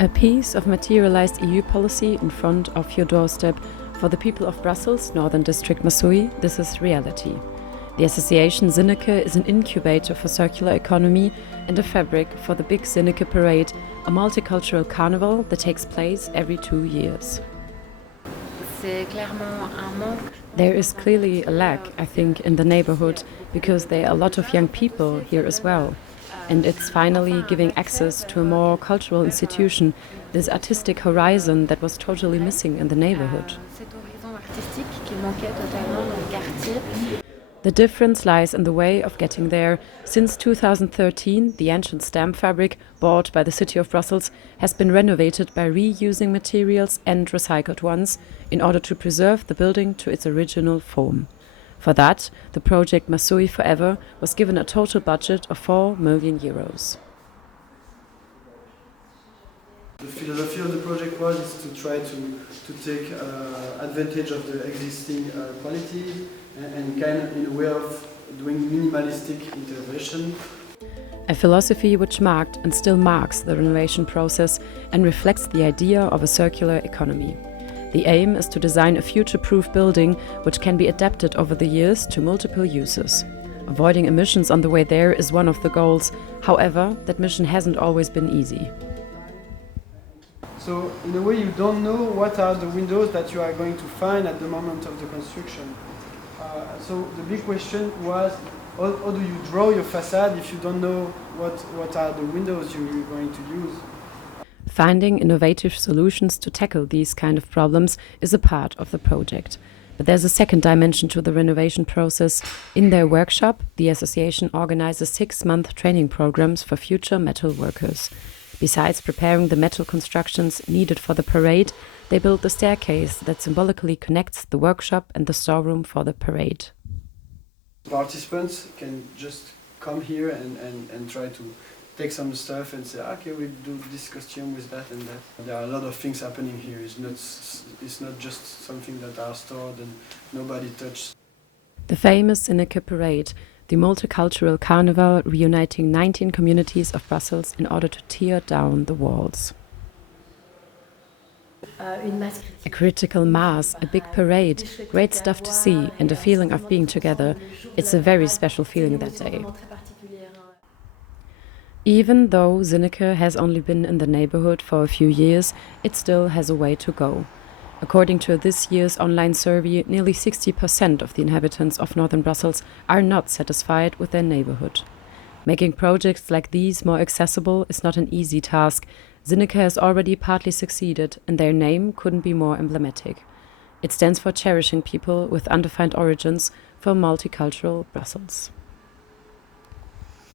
A piece of materialized EU policy in front of your doorstep. For the people of Brussels, Northern District Masui, this is reality. The association Zinneke is an incubator for circular economy and a fabric for the big Zinneke parade, a multicultural carnival that takes place every 2 years. There is clearly a lack, I think, in the neighborhood, because there are a lot of young people here as well. And it's finally giving access to a more cultural institution, this artistic horizon that was totally missing in the neighborhood. The difference lies in the way of getting there. Since 2013, the ancient stamp fabric, bought by the city of Brussels, has been renovated by reusing materials and recycled ones in order to preserve the building to its original form. For that, the project Masui Forever was given a total budget of 4 million euros. The philosophy of the project was to try to take advantage of the existing quality and kind of in a way of doing minimalistic intervention. A philosophy which marked and still marks the renovation process and reflects the idea of a circular economy. The aim is to design a future-proof building which can be adapted over the years to multiple uses. Avoiding emissions on the way there is one of the goals. However, that mission hasn't always been easy. So, in a way, you don't know what are the windows that you are going to find at the moment of the construction. So the big question was, how do you draw your facade if you don't know what are the windows you're going to use? Finding innovative solutions to tackle these kind of problems is a part of the project. But there's a second dimension to the renovation process. In their workshop, the association organizes 6-month training programs for future metal workers. Besides preparing the metal constructions needed for the parade, they built the staircase that symbolically connects the workshop and the storeroom for the parade. Participants can just come here and try to take some stuff and say, okay, we do this costume with that and that. There are a lot of things happening here. It's not just something that are stored and nobody touched. The famous Zinneke parade, the multicultural carnival reuniting 19 communities of Brussels in order to tear down the walls. A critical mass, a big parade, great stuff to see and a feeling of being together. It's a very special feeling that day. Even though Zinneke has only been in the neighborhood for a few years, it still has a way to go. According to this year's online survey, nearly 60% of the inhabitants of northern Brussels are not satisfied with their neighborhood. Making projects like these more accessible is not an easy task. Zinneke has already partly succeeded, and their name couldn't be more emblematic. It stands for cherishing people with undefined origins for multicultural Brussels.